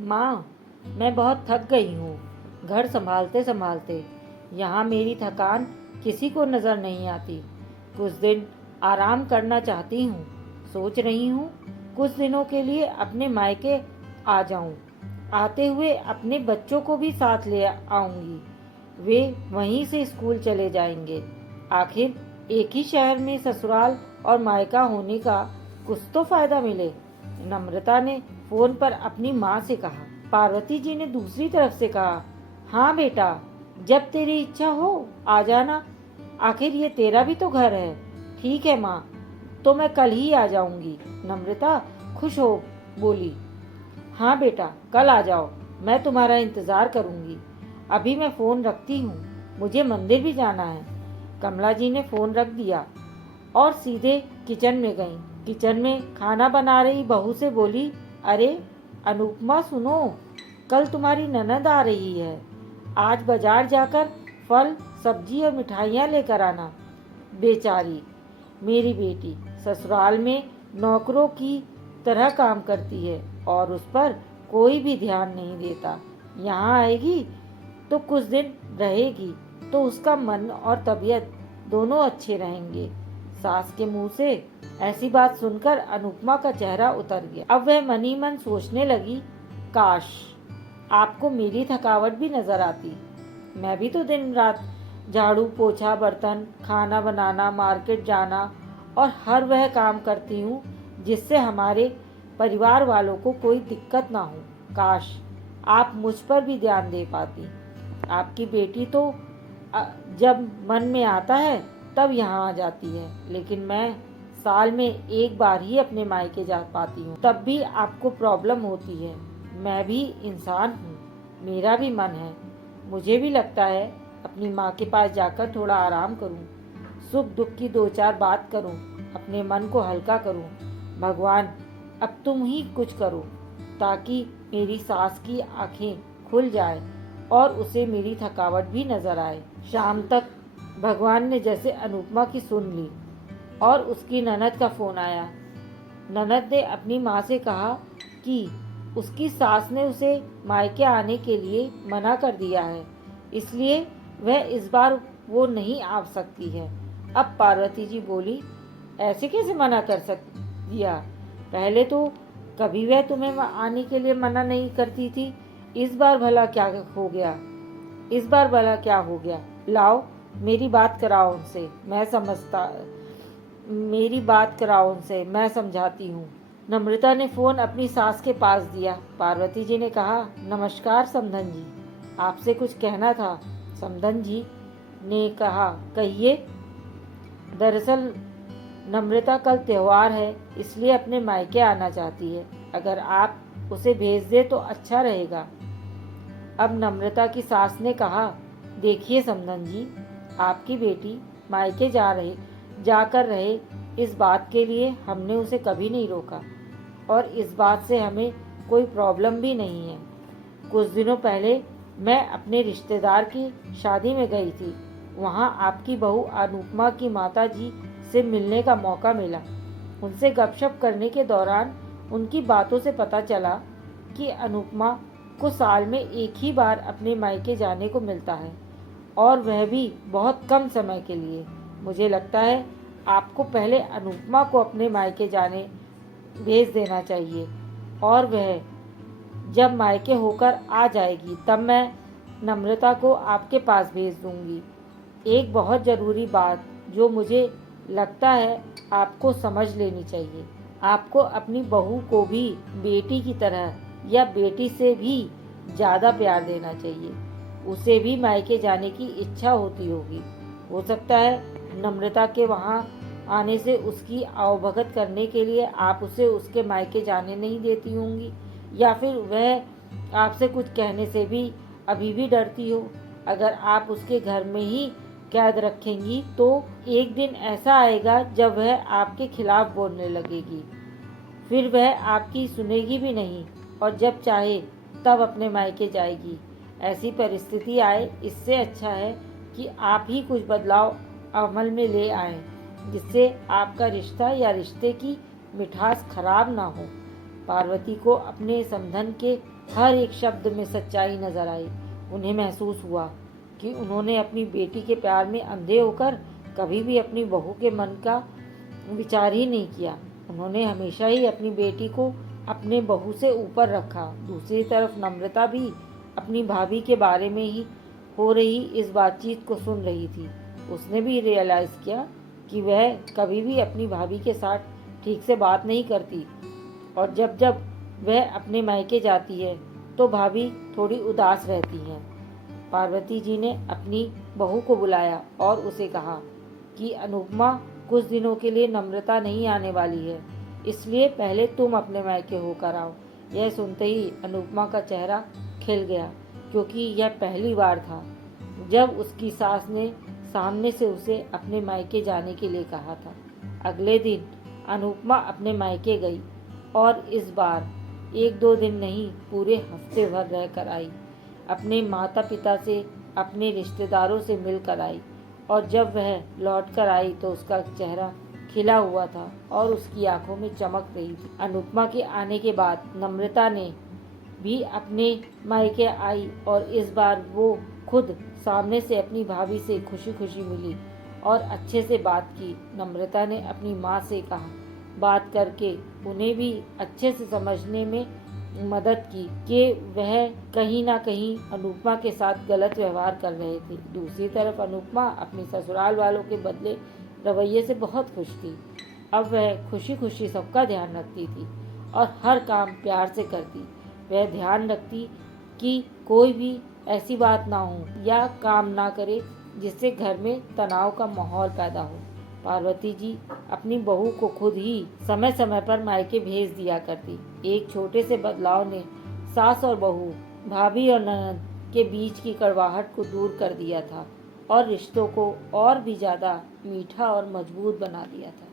माँ, मैं बहुत थक गई हूँ घर संभालते संभालते। यहाँ मेरी थकान किसी को नज़र नहीं आती। कुछ दिन आराम करना चाहती हूँ। सोच रही हूँ कुछ दिनों के लिए अपने मायके आ जाऊँ। आते हुए अपने बच्चों को भी साथ ले आऊँगी। वे वहीं से स्कूल चले जाएंगे। आखिर एक ही शहर में ससुराल और मायका होने का कुछ तो फायदा मिले। नम्रता ने फोन पर अपनी माँ से कहा। पार्वती जी ने दूसरी तरफ से कहा, हाँ बेटा, जब तेरी इच्छा हो आ जाना। आखिर ये तेरा भी तो घर है। ठीक है माँ, तो मैं कल ही आ जाऊंगी। नम्रता खुश हो बोली। हाँ बेटा, कल आ जाओ, मैं तुम्हारा इंतजार करूंगी। अभी मैं फोन रखती हूँ, मुझे मंदिर भी जाना है। कमला जी ने फोन रख दिया और सीधे किचन में गईं। किचन में खाना बना रही बहू से बोली, अरे अनुपमा सुनो, कल तुम्हारी ननद आ रही है। आज बाजार जाकर फल सब्जी और मिठाइयाँ लेकर आना। बेचारी मेरी बेटी ससुराल में नौकरों की तरह काम करती है और उस पर कोई भी ध्यान नहीं देता। यहाँ आएगी तो कुछ दिन रहेगी तो उसका मन और तबीयत दोनों अच्छे रहेंगे। सास के मुंह से ऐसी बात सुनकर अनुपमा का चेहरा उतर गया। अब वह मन ही मन सोचने लगी, काश आपको मेरी थकावट भी नजर आती। मैं भी तो दिन रात झाड़ू पोछा बर्तन खाना बनाना मार्केट जाना और हर वह काम करती हूँ जिससे हमारे परिवार वालों को कोई दिक्कत ना हो। काश आप मुझ पर भी ध्यान दे पाती। आपकी बेटी तो जब मन में आता है तब यहाँ आ जाती है, लेकिन मैं साल में एक बार ही अपने मायके जा पाती हूँ। तब भी आपको प्रॉब्लम होती है। मैं भी इंसान हूँ, मेरा भी मन है। मुझे भी लगता है अपनी माँ के पास जाकर थोड़ा आराम करूँ, सुख दुख की दो चार बात करूँ, अपने मन को हल्का करूँ। भगवान, अब तुम ही कुछ करो ताकि मेरी सास की आंखें खुल जाए और उसे मेरी थकावट भी नजर आए। शाम तक भगवान ने जैसे अनुपमा की सुन ली और उसकी ननद का फोन आया। ननद ने अपनी माँ से कहा कि उसकी सास ने उसे मायके आने के लिए मना कर दिया है, इसलिए वह इस बार वो नहीं आ सकती है। अब पार्वती जी बोली, ऐसे कैसे मना कर दिया? पहले तो कभी वह तुम्हें आने के लिए मना नहीं करती थी। इस बार भला क्या हो गया? इस बार भला क्या हो गया? लाओ मेरी बात कराओ उनसे, मेरी बात कराओ उनसे, मैं समझाती हूँ। नम्रता ने फोन अपनी सास के पास दिया। पार्वती जी ने कहा, नमस्कार समधन जी, आपसे कुछ कहना था। समधन जी ने कहा, कहिए। दरअसल नम्रता कल त्योहार है, इसलिए अपने मायके आना चाहती है। अगर आप उसे भेज दे तो अच्छा रहेगा। अब नम्रता की सास ने कहा, देखिए समधन जी, आपकी बेटी मायके जाकर रहे, इस बात के लिए हमने उसे कभी नहीं रोका और इस बात से हमें कोई प्रॉब्लम भी नहीं है। कुछ दिनों पहले मैं अपने रिश्तेदार की शादी में गई थी। वहाँ आपकी बहू अनुपमा की माता जी से मिलने का मौका मिला। उनसे गपशप करने के दौरान उनकी बातों से पता चला कि अनुपमा को साल में एक ही बार अपने मायके जाने को मिलता है और वह भी बहुत कम समय के लिए। मुझे लगता है आपको पहले अनुपमा को अपने मायके जाने भेज देना चाहिए और वह जब मायके होकर आ जाएगी तब मैं नम्रता को आपके पास भेज दूंगी। एक बहुत ज़रूरी बात जो मुझे लगता है आपको समझ लेनी चाहिए। आपको अपनी बहू को भी बेटी की तरह या बेटी से भी ज़्यादा प्यार देना चाहिए। उसे भी मायके जाने की इच्छा होती होगी। हो सकता है नम्रता के वहाँ आने से उसकी आवभगत करने के लिए आप उसे उसके मायके जाने नहीं देती होंगी, या फिर वह आपसे कुछ कहने से भी अभी भी डरती हो। अगर आप उसके घर में ही कैद रखेंगी तो एक दिन ऐसा आएगा जब वह आपके खिलाफ बोलने लगेगी। फिर वह आपकी सुनेगी भी नहीं और जब चाहे तब अपने मायके जाएगी। ऐसी परिस्थिति आए, इससे अच्छा है कि आप ही कुछ बदलाव अमल में ले आएं, जिससे आपका रिश्ता या रिश्ते की मिठास खराब ना हो। पार्वती को अपने समधन के हर एक शब्द में सच्चाई नजर आई। उन्हें महसूस हुआ कि उन्होंने अपनी बेटी के प्यार में अंधे होकर कभी भी अपनी बहू के मन का विचार ही नहीं किया। उन्होंने हमेशा ही अपनी बेटी को अपने बहू से ऊपर रखा। दूसरी तरफ नम्रता भी अपनी भाभी के बारे में ही हो रही इस बातचीत को सुन रही थी। उसने भी रियलाइज़ किया कि वह कभी भी अपनी भाभी के साथ ठीक से बात नहीं करती और जब जब वह अपने मायके जाती है तो भाभी थोड़ी उदास रहती हैं। पार्वती जी ने अपनी बहू को बुलाया और उसे कहा कि अनुपमा, कुछ दिनों के लिए नम्रता नहीं आने वाली है, इसलिए पहले तुम अपने मायके होकर आओ। यह सुनते ही अनुपमा का चेहरा खिल गया, क्योंकि यह पहली बार था जब उसकी सास ने सामने से उसे अपने मायके जाने के लिए कहा था। अगले दिन अनुपमा अपने मायके गई और इस बार 1-2 दिन नहीं, पूरे हफ्ते भर रह कर आई। अपने माता पिता से, अपने रिश्तेदारों से मिलकर आई और जब वह लौट कर आई तो उसका चेहरा खिला हुआ था और उसकी आंखों में चमक रही थी। अनुपमा के आने के बाद नम्रता ने भी अपने मायके आई और इस बार वो खुद सामने से अपनी भाभी से खुशी खुशी मिली और अच्छे से बात की। नम्रता ने अपनी माँ से कहा, बात करके उन्हें भी अच्छे से समझने में मदद की कि वह कहीं ना कहीं अनुपमा के साथ गलत व्यवहार कर रहे थे। दूसरी तरफ अनुपमा अपनी ससुराल वालों के बदले रवैये से बहुत खुश थी। अब वह खुशी खुशी सबका ध्यान रखती थी और हर काम प्यार से करती। वह ध्यान रखती कि कोई भी ऐसी बात ना हो या काम ना करे जिससे घर में तनाव का माहौल पैदा हो। पार्वती जी अपनी बहू को खुद ही समय समय पर मायके भेज दिया करती। एक छोटे से बदलाव ने सास और बहू, भाभी और ननद के बीच की कड़वाहट को दूर कर दिया था और रिश्तों को और भी ज़्यादा मीठा और मजबूत बना दिया था।